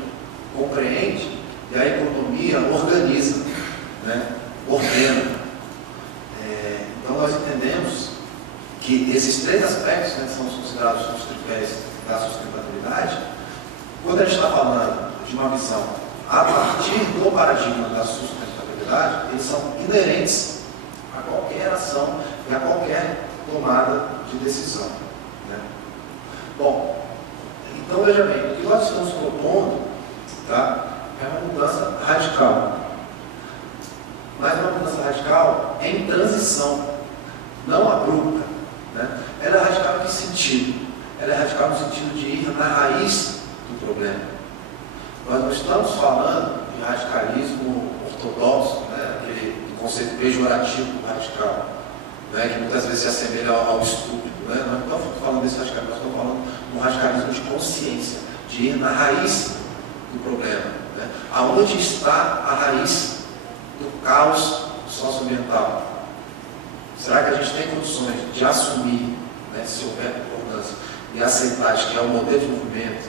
compreende e a economia organiza, né, ordena. Então nós entendemos que esses três aspectos, né, que são considerados os tripés da sustentabilidade, quando a gente está falando de uma visão a partir do paradigma da sustentabilidade, eles são inerentes a qualquer ação e a qualquer tomada de decisão. Né? Bom, então veja bem, o que nós estamos propondo, tá, é uma mudança radical. Mas uma mudança radical em transição, não abrupta. Né? Ela é radical em que sentido? Ela é radical no sentido de ir na raiz do problema. Nós não estamos falando de radicalismo ortodoxo, né? Aquele conceito pejorativo radical, né? Que muitas vezes se assemelha ao estúpido. Né? Nós não estamos falando desse radicalismo, nós estamos falando de um radicalismo de consciência, de ir na raiz do problema. Né? Aonde está a raiz do caos socioambiental? Será que a gente tem condições de assumir, né, se houver concordância, e aceitar que é um modelo de movimento,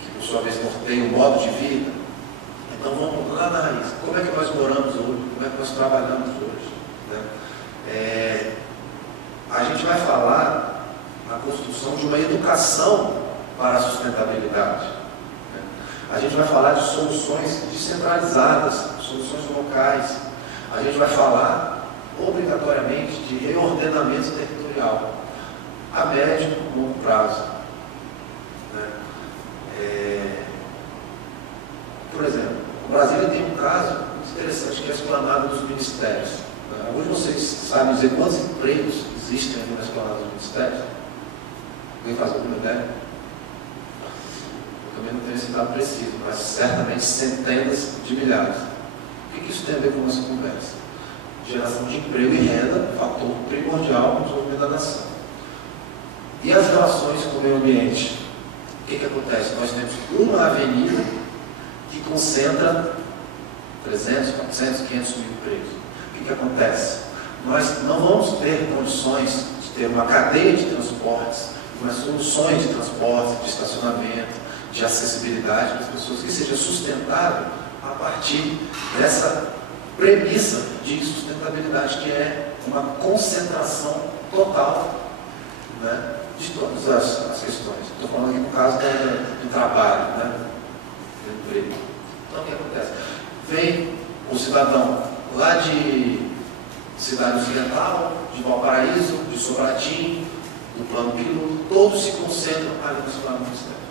que por sua vez norteia um modo de vida? Então vamos lá na raiz. Como é que nós moramos hoje? Como é que nós trabalhamos hoje? Né? A gente vai falar na construção de uma educação para a sustentabilidade. Né? A gente vai falar de soluções descentralizadas, soluções locais. A gente vai falar obrigatoriamente de reordenamento territorial a médio e longo prazo. Né? Por exemplo, o Brasil tem um caso muito interessante que é a esplanada dos ministérios. Né? Hoje vocês sabem dizer quantos empregos existem na esplanada dos ministérios? Alguém faz alguma ideia? Eu também não tenho esse dado preciso, mas certamente centenas de milhares. O que isso tem a ver com a nossa conversa? Geração de emprego e renda, fator primordial no desenvolvimento da nação. E as relações com o meio ambiente? O que acontece? Nós temos uma avenida que concentra 300, 400, 500 mil empregos. O que acontece? Nós não vamos ter condições de ter uma cadeia de transportes, umas soluções de transporte, de estacionamento, de acessibilidade para as pessoas que seja sustentável a partir dessa premissa de sustentabilidade, que é uma concentração total, né, de todas as questões. Estou falando aqui no caso do trabalho, né, do emprego. Então o que acontece? Vem o cidadão lá de Cidade Ocidental, de Valparaíso, de Sobradinho, do Plano Piloto, todos se concentram ali no plano do ministério.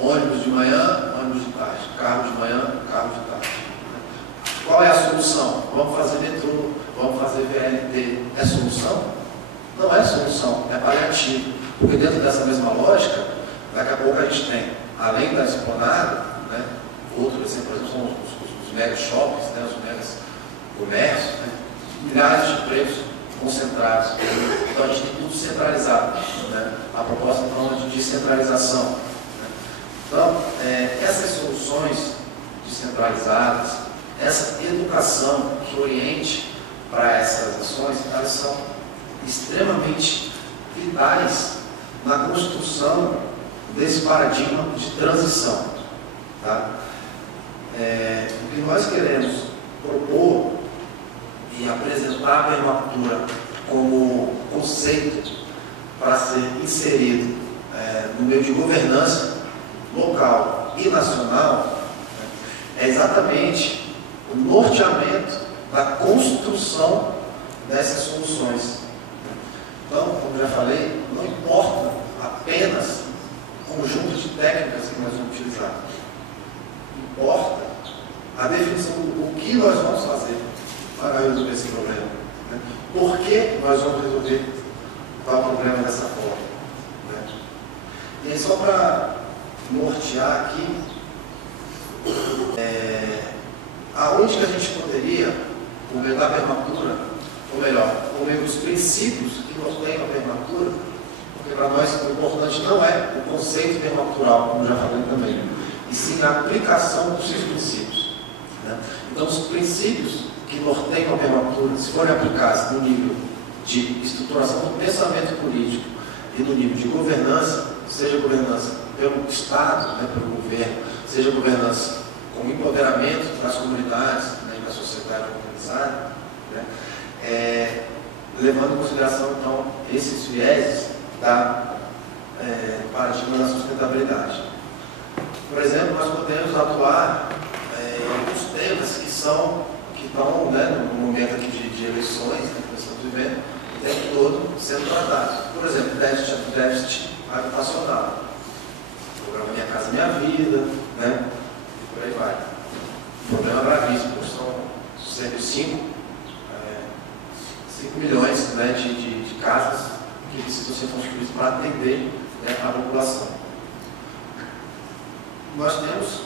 Ônibus de manhã, ônibus de tarde. Carro de manhã, carro de tarde. Qual é a solução? Vamos fazer metrô, vamos fazer VLT. É solução? Não é solução, é paliativo. Porque dentro dessa mesma lógica, daqui a pouco a gente tem, além da esplanada, né, outro exemplo, por exemplo, são os mega shoppings, né, os megas comércios, né, milhares de empregos concentrados. Então a gente tem tudo centralizado. Né? A proposta então é de descentralização. Né? Então, essas soluções descentralizadas, essa educação que oriente para essas ações, elas são extremamente vitais na construção desse paradigma de transição. Tá? O que nós queremos propor e apresentar a permacultura como conceito para ser inserido no meio de governança local e nacional, é exatamente o norteamento da construção dessas soluções. Então, como já falei, não importa apenas o conjunto de técnicas que nós vamos utilizar. Importa a definição do que nós vamos fazer para resolver esse problema. Né? Por que nós vamos resolver tal problema dessa forma? Né? E aí, só para nortear aqui, aonde que a gente poderia, por meio da permacultura, ou melhor, por meio dos princípios que norteiam a permacultura, porque para nós o importante não é o conceito permacultural, como já falei também, e sim a aplicação dos seus princípios. Né? Então, os princípios que norteiam a permacultura, se forem aplicados no nível de estruturação do pensamento político e no nível de governança, seja governança pelo Estado, né, pelo governo, seja governança com empoderamento das comunidades, né, da sociedade organizada, né, levando em consideração, então, esses vieses da paradigma da sustentabilidade. Por exemplo, nós podemos atuar em alguns temas que estão, né, no momento aqui de eleições, né, que nós estamos vivendo, o tempo todo sendo tratados. Por exemplo, déficit habitacional, programa Minha Casa Minha Vida, né, e por aí vai. Problema gravíssimo, são cerca de 5 milhões, né, de casas que precisam ser construídas para atender, né, a população. Nós temos,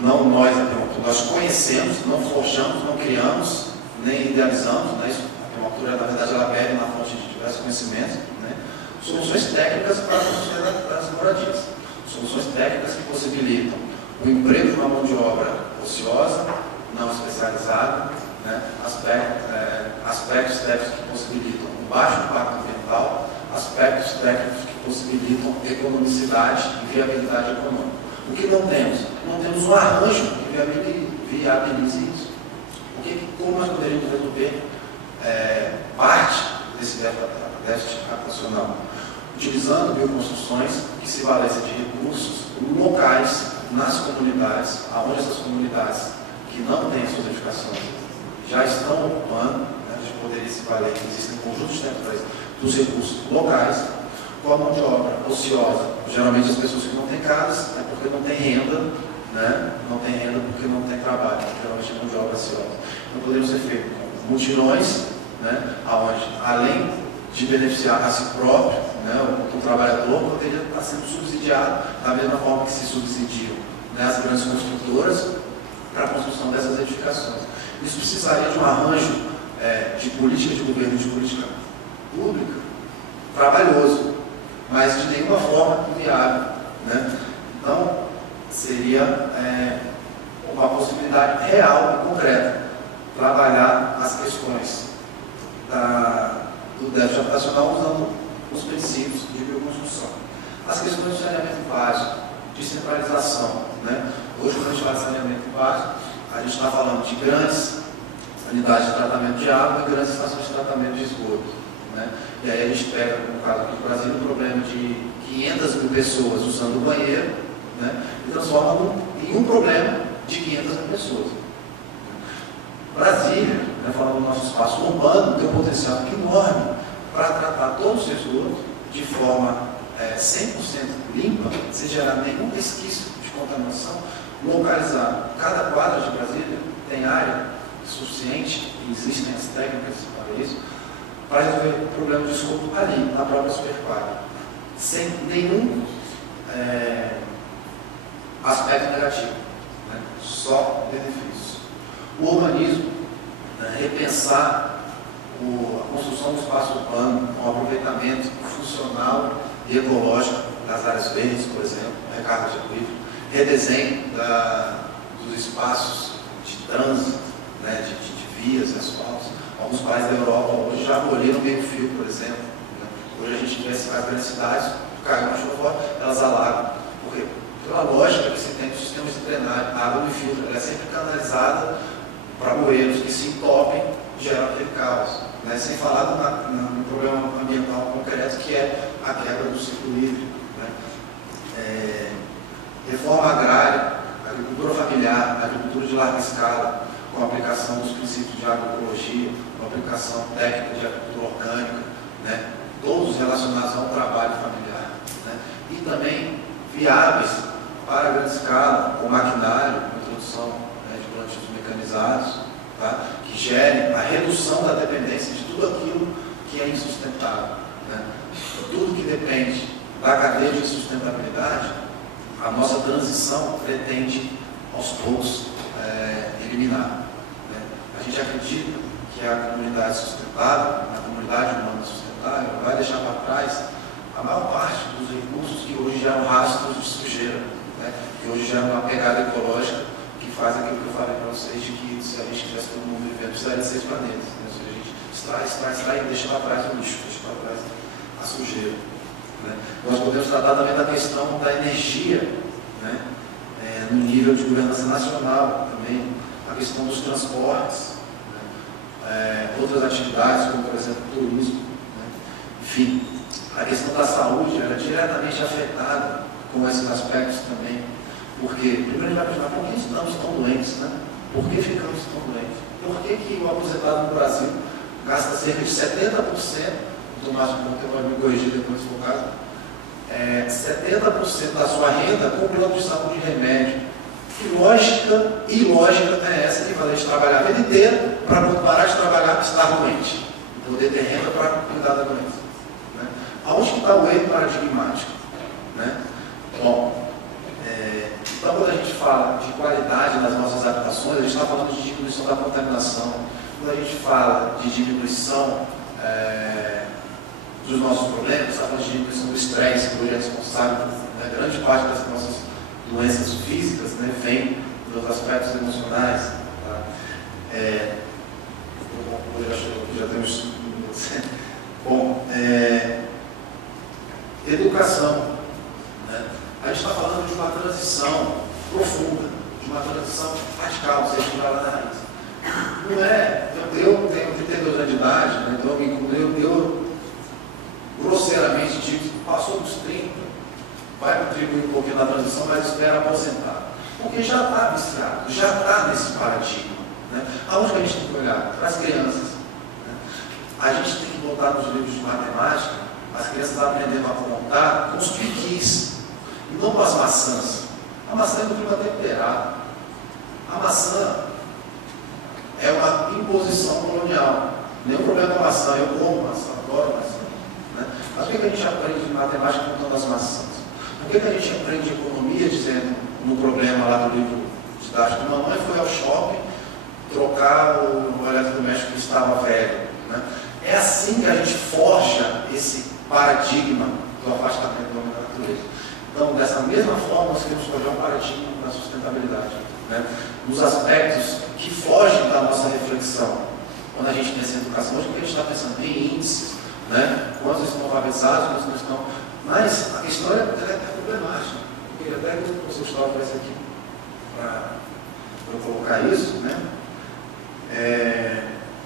não nós, nós conhecemos, não forjamos, não criamos, nem idealizamos, né, a permacultura, na verdade, ela bebe na fonte de diversos conhecimentos, né, soluções técnicas para a construção das moradias, soluções técnicas que possibilitam o emprego de uma mão de obra ociosa, não especializada, né, aspectos técnicos que possibilitam um baixo impacto ambiental, aspectos técnicos que possibilitam economicidade e viabilidade econômica. O que não temos? Não temos um arranjo que viabilize isso. Como nós poderíamos resolver parte desse déficit habitacional? Utilizando bioconstruções que se valessem de recursos locais nas comunidades, onde essas comunidades que não têm suas edificações já estão ocupando, né, a gente poderia se valer, existem conjuntos temporais dos recursos locais, com a mão de obra ociosa. Geralmente as pessoas que não têm casas é porque não têm renda, né? Não tem renda porque não tem trabalho, geralmente mão de obra ociosa. Então poderiam ser feitos mutirões, né, onde, além de beneficiar a si próprio, né, o trabalhador poderia estar sendo subsidiado da mesma forma que se subsidiam, né, as grandes construtoras para a construção dessas edificações. Isso precisaria de um arranjo de política de governo, de política pública, trabalhoso, mas de nenhuma forma inviável, né? Então, seria uma possibilidade real e concreta trabalhar as questões do déficit habitacional usando os princípios de bioconstrução. As questões de saneamento básico, descentralização, né? Hoje, quando a gente fala de saneamento básico, a gente está falando de grandes unidades de tratamento de água e grandes estações de tratamento de esgoto, né? E aí a gente pega, no caso aqui do Brasil, um problema de 500 mil pessoas usando o banheiro, né? E transforma em um problema de 500 mil pessoas. Brasília, né, falando do nosso espaço urbano, tem um potencial enorme para tratar todo o esgoto de forma 100% limpa, sem gerar nenhum resquício de contaminação, localizar. Cada quadra de Brasília tem área suficiente, e existem as técnicas para isso, para resolver o problema de esgoto ali, na própria superquadra, sem nenhum aspecto negativo, né? Só benefícios. O urbanismo, né, repensar a construção do espaço urbano, com aproveitamento funcional e ecológico das áreas verdes, por exemplo, recarga de aquífero, redesenho dos espaços de trânsito, né, de vias, asfaltos. Alguns países da Europa hoje já aboliram meio-fio, por exemplo. Né? Hoje a gente vê as grandes cidades, caindo na chuva, elas alagam. Por quê? Pela lógica que se tem dos sistemas de drenagem, a água do filtro, ela é sempre canalizada para bueiros que se entopem, geram aquele caos. Né? Sem falar no problema ambiental concreto, que é a quebra do ciclo hídrico. Né? Reforma agrária, agricultura familiar, agricultura de larga escala, com a aplicação dos princípios de agroecologia, com a aplicação técnica de agricultura orgânica, né? Todos relacionados ao trabalho familiar. Né? E também viáveis para grande escala, com maquinário, com introdução, né, de plantios mecanizados, tá? Que gerem a redução da dependência de tudo aquilo que é insustentável. Né? Tudo que depende da cadeia de sustentabilidade, a nossa transição pretende, aos poucos, eliminar. Né? A gente acredita que a comunidade sustentável, a comunidade humana sustentável, vai deixar para trás a maior parte dos recursos que hoje geram rastros de sujeira, né? Que hoje geram uma pegada ecológica que faz aquilo que eu falei para vocês, de que se a gente tivesse todo mundo vivendo, precisaria de 6 planetas. Né? Se a gente extrai e deixa para trás o lixo, deixa para trás a sujeira. Né? Nós podemos tratar também da questão da energia, né? No nível de governança nacional, também a questão dos transportes, né? Outras atividades, como por exemplo o turismo. Né? Enfim, a questão da saúde ela é diretamente afetada com esses aspectos também, porque primeiro a gente vai perguntar por que estamos tão doentes, né? Por que ficamos tão doentes? Por que o aposentado no Brasil gasta cerca de 70%, do máximo que eu vou me corrigir depois se for o caso, 70% da sua renda com plano de saúde e remédio. Que lógica e ilógica é essa que vai trabalhar a vida inteira para quando parar de trabalhar estar doente e poder ter renda para cuidar da doença? Né? Aonde que está o erro paradigmático? Né? Bom, então quando a gente fala de qualidade nas nossas habitações, a gente está falando de diminuição da contaminação. Quando a gente fala de diminuição dos nossos problemas, está falando de diminuição do estresse, que hoje é responsável por, né, grande parte das nossas doenças físicas, né, vem dos aspectos emocionais. Tá? já temos. Bom, educação. Né? A gente está falando de uma transição profunda, de uma transição radical, seja de lá na raiz. Não é. Eu tenho 32 anos de idade, né? Então eu grosseiramente digo que passou dos 30, vai contribuir um pouquinho na transição, mas espera aposentar. Porque já está viciado, já está nesse paradigma. Né? Aonde que a gente tem que olhar? Para as crianças. Né? A gente tem que botar nos livros de matemática, as crianças aprendendo a contar com os piquis, e não com as maçãs. A maçã é um clima temperado. A maçã é uma imposição colonial. Nenhum problema com a maçã, eu como maçã, adoro maçã. Né? Mas o que a gente aprende em matemática contando as maçãs? Por que a gente aprende economia dizendo no problema lá do livro didático? A mamãe foi ao shopping trocar o eletrodoméstico que estava velho. Né? É assim que a gente forja esse paradigma do afastamento do homem da natureza. Então, dessa mesma forma, nós queremos forjar um paradigma para a sustentabilidade. Né? Nos aspectos que fogem da nossa reflexão. Quando a gente pensa em educação, hoje a gente está pensando em índices, né? Quantos estão alfabetizados, quantos não estão. Mas a questão é problemática. Eu queria até que o professor Gustavo viesse aqui para eu colocar isso. Né?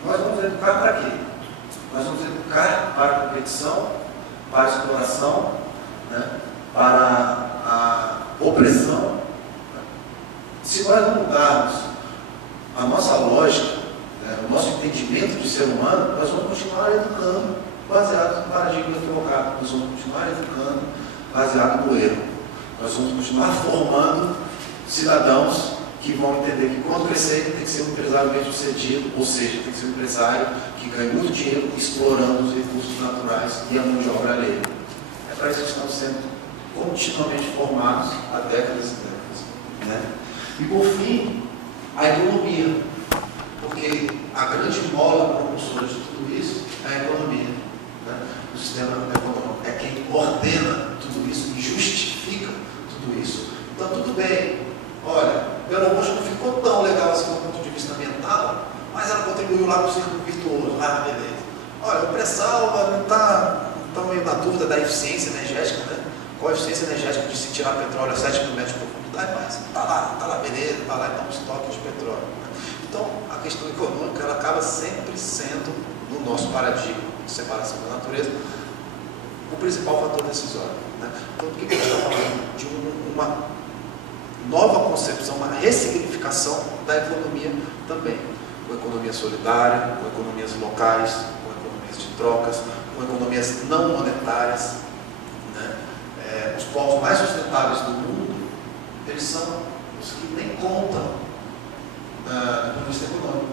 Nós vamos educar para quê? Nós vamos educar para a competição, para a exploração, né? Para a opressão. Se nós não mudarmos a nossa lógica, né, o nosso entendimento de ser humano, nós vamos continuar educando baseado no paradigma equivocado. Nós vamos continuar educando baseado no erro. Nós vamos continuar formando cidadãos que vão entender que quando crescer tem que ser um empresário bem-sucedido, ou seja, tem que ser um empresário que ganhe muito dinheiro explorando os recursos naturais e a mão de obra alheia. É para isso que estamos sendo continuamente formados há décadas e décadas. Né? E por fim, a economia, porque a grande mola propulsora de tudo isso é a economia. Né? O sistema econômico é quem ordena tudo isso e justifica tudo isso. Então, tudo bem, olha, Belo Horizonte não ficou tão legal assim do ponto de vista ambiental, mas ela contribuiu lá para o círculo virtuoso, lá na beleza. Olha, o pré-sal não está meio na dúvida da eficiência energética, né? Qual a eficiência energética de se tirar petróleo a 7 mil metros de profundidade, mas está lá, beleza, está lá, então um estoque de petróleo. Então, a questão econômica, ela acaba sempre sendo, no nosso paradigma de separação da natureza, o principal fator decisório. Né? Então, por que a gente está falando de uma nova concepção, uma ressignificação da economia também? Com economias solidárias, com economias locais, com economias de trocas, com economias não monetárias. Né? Os povos mais sustentáveis do mundo, eles são os que nem contam do ponto de vista econômico,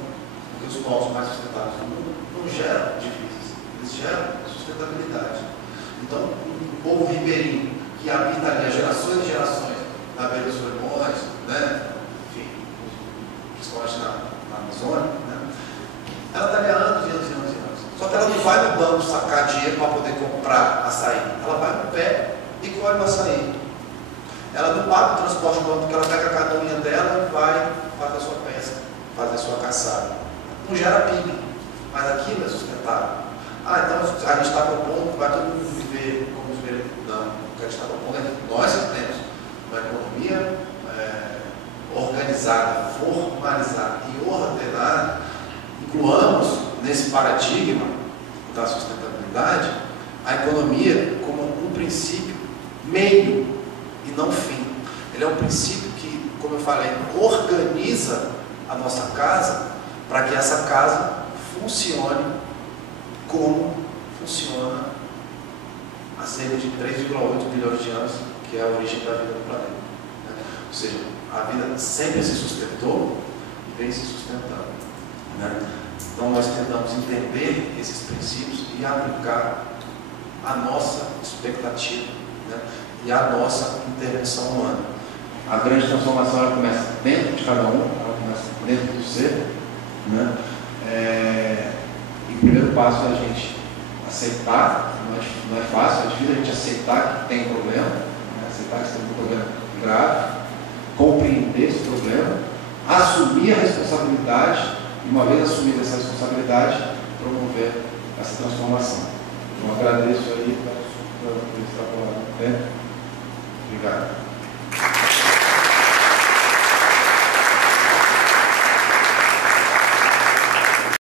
porque os povos mais sustentáveis do mundo não geram divisas, eles geram sustentabilidade. Então, um povo ribeirinho que habita ali há gerações e gerações na beira dos Solimões, né? Enfim, principalmente na Amazônia, né? Ela está ali há anos e anos e anos e anos. Só que ela não vai no banco sacar dinheiro para poder comprar açaí. Ela vai no pé e colhe o açaí. Ela não paga o transporte banco, porque ela pega a canoinha dela e vai fazer a sua pesca, fazer a sua caçada. Não gera PIB, mas aquilo é sustentável. Então a gente está propondo que vai todo mundo viver como os vereadores. Não, o que a gente está propondo é que nós temos uma economia organizada, formalizada e ordenada, incluamos nesse paradigma da sustentabilidade a economia como um princípio meio e não fim. Ele é um princípio que, como eu falei, organiza a nossa casa para que essa casa funcione como funciona há cerca de 3,8 bilhões de anos, que é a origem da vida do planeta. Né? Ou seja, a vida sempre se sustentou e vem se sustentando. Né? Então nós tentamos entender esses princípios e aplicar a nossa expectativa, né? E a nossa intervenção humana. A grande transformação ela começa dentro de cada um, ela começa dentro do ser. Né? E o primeiro passo é a gente aceitar, não é fácil, é difícil a gente aceitar que tem um problema, né? Aceitar que tem um problema grave, compreender esse problema, assumir a responsabilidade e, uma vez assumida essa responsabilidade, promover essa transformação. Então, agradeço aí por extrapolar o tempo. Obrigado.